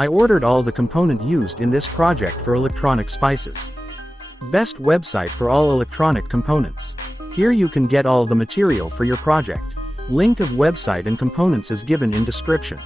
I ordered all the component used in this project for electronic spices. Best website for all electronic components. Here you can get all the material for your project. Link of website and components is given in description.